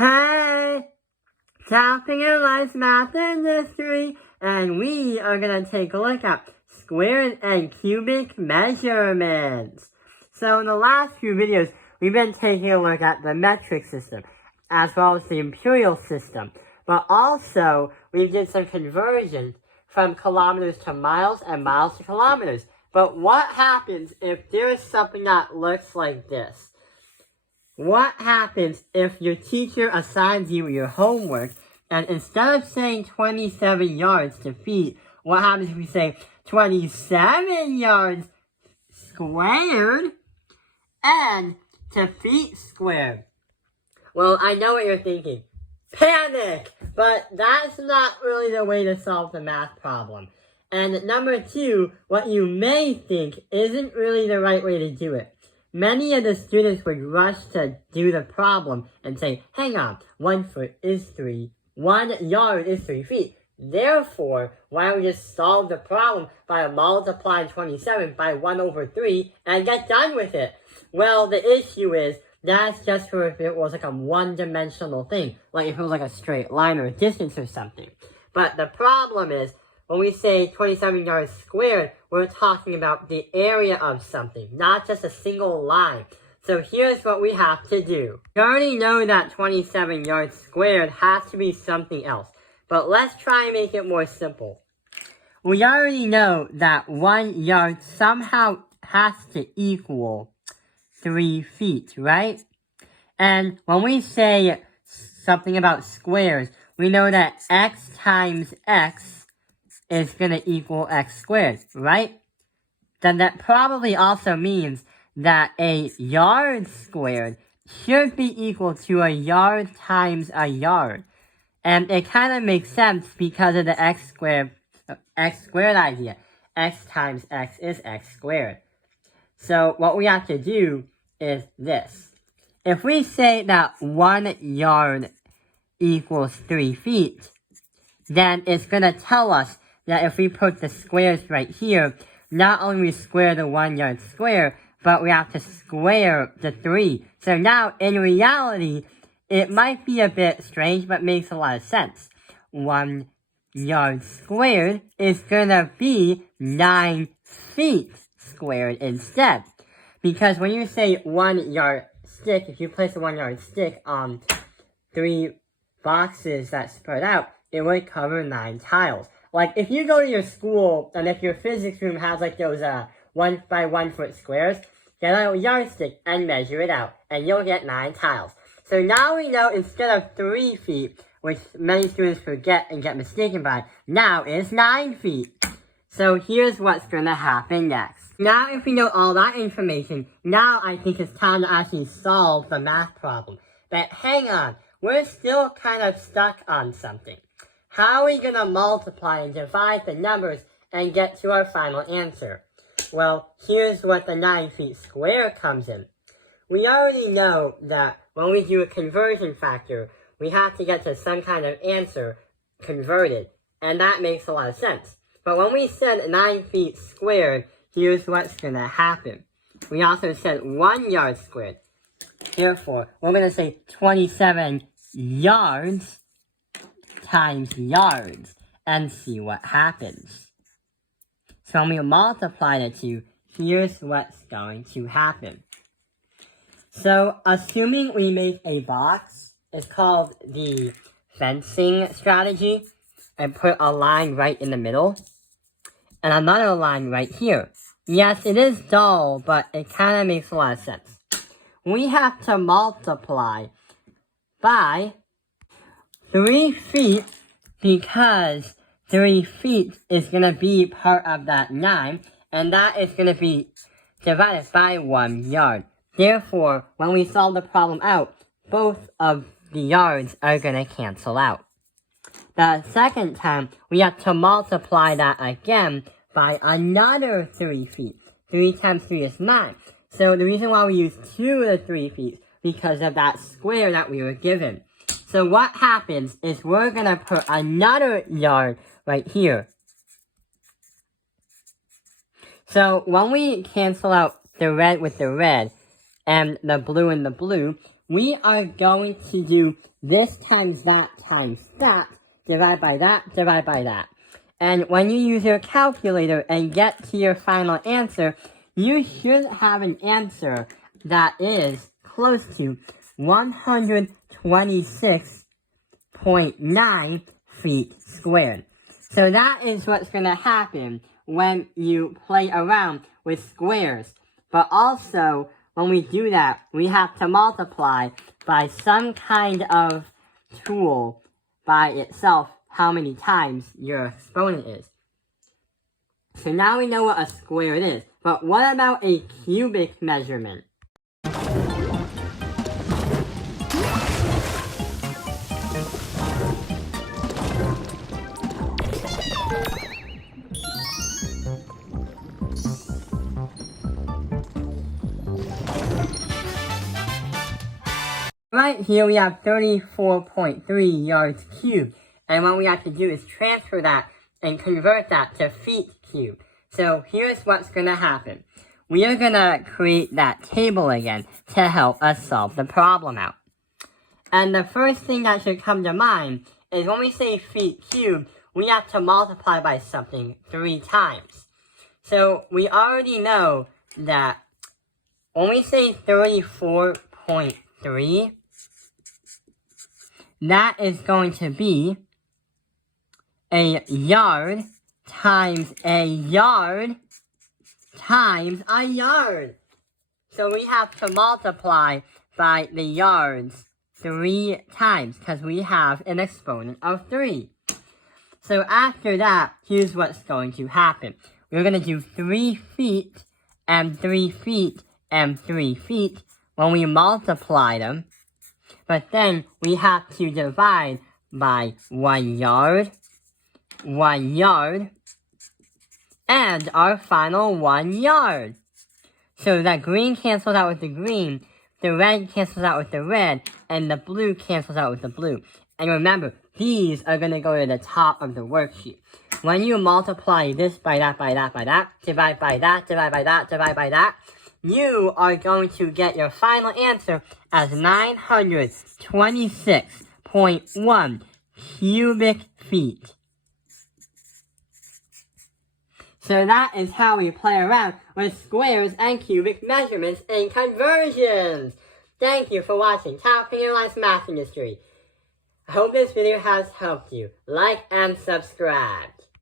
Hey! Tapping in Life's Math Industry, and we are going to take a look at square and cubic measurements. So in the last few videos, we've been taking a look at the metric system, as well as the imperial system. But also, we did some conversions from kilometers to miles and miles to kilometers. But what happens if there's something that looks like this? What happens if your teacher assigns you your homework, and instead of saying 27 yards to feet, what happens if we say 27 yards squared and to feet squared? Well, I know what you're thinking. Panic! But that's not really the way to solve the math problem. And number two, what you may think isn't really the right way to do it. Many of the students would rush to do the problem and say, hang on, 1 foot is 1 yard is 3 feet. Therefore, why don't we just solve the problem by multiplying 27 by 1 over 3 and get done with it? Well, the issue is, that's just for if it was like a one-dimensional thing, like if it was like a straight line or a distance or something. But the problem is, when we say 27 yards squared, we're talking about the area of something, not just a single line. So here's what we have to do. You already know that 27 yards squared has to be something else, but let's try and make it more simple. We already know that 1 yard somehow has to equal 3 feet, right? And when we say something about squares, we know that x times x is going to equal x squared, right? Then that probably also means that a yard squared should be equal to a yard times a yard. And it kind of makes sense because of the x squared idea. X times x is x squared. So what we have to do is this. If we say that 1 yard equals 3 feet, then it's going to tell us that if we put the squares right here, not only we square the 1 yard square, but we have to square the 3. So now, in reality, it might be a bit strange, but makes a lot of sense. 1 yard squared is gonna be 9 feet squared instead. Because when you say 1 yard stick, if you place a 1 yard stick on 3 boxes that spread out, it would cover 9 tiles. Like, if you go to your school, and if your physics room has, like, those, 1 by 1 foot squares, get a yardstick and measure it out, and you'll get 9 tiles. So now we know instead of 3 feet, which many students forget and get mistaken by, now it's 9 feet. So here's what's gonna happen next. Now if we know all that information, now I think it's time to actually solve the math problem. But hang on, we're still kind of stuck on something. How are we going to multiply and divide the numbers and get to our final answer? Well, here's what the 9 feet square comes in. We already know that when we do a conversion factor, we have to get to some kind of answer converted, and that makes a lot of sense. But when we said 9 feet squared, here's what's going to happen. We also said 1 yard squared. Therefore, we're going to say 27 yards times yards and see what happens. So when we multiply the two, here's what's going to happen. So assuming we make a box, it's called the fencing strategy, and put a line right in the middle and another line right here. Yes, it is dull, but it kind of makes a lot of sense. We have to multiply by 3 feet, because 3 feet is going to be part of that 9, and that is going to be divided by 1 yard. Therefore, when we solve the problem out, both of the yards are going to cancel out. The second time, we have to multiply that again by another 3 feet. 3 times 3 is 9. So the reason why we use 2 of the 3 feet, because of that square that we were given. So what happens is we're going to put another yard right here. So when we cancel out the red with the red and the blue and the blue, we are going to do this times that, divide by that, divide by that. And when you use your calculator and get to your final answer, you should have an answer that is close to 126.9 feet squared. So that is what's going to happen when you play around with squares. But also, when we do that, we have to multiply by some kind of tool by itself how many times your exponent is. So now we know what a square is. But what about a cubic measurement? Right here we have 34.3 yards cubed, and what we have to do is transfer that and convert that to feet cubed. So here's what's going to happen. We are going to create that table again to help us solve the problem out. And the first thing that should come to mind is when we say feet cubed, we have to multiply by something 3 times. So we already know that when we say 34.3, that is going to be a yard times a yard times a yard. So we have to multiply by the yards 3 times because we have an exponent of 3. So after that, here's what's going to happen. We're going to do 3 feet and 3 feet and 3 feet when we multiply them. But then we have to divide by 1 yard, 1 yard, and our final 1 yard. So that green cancels out with the green, the red cancels out with the red, and the blue cancels out with the blue. And remember, these are going to go to the top of the worksheet. When you multiply this by that, by that, by that, divide by that, divide by that, divide by that, you are going to get your final answer as 926.1 cubic feet. So that is how we play around with squares and cubic measurements in conversions. Thank you for watching Top Finger Lines Math Industry. I hope this video has helped you. Like and subscribe.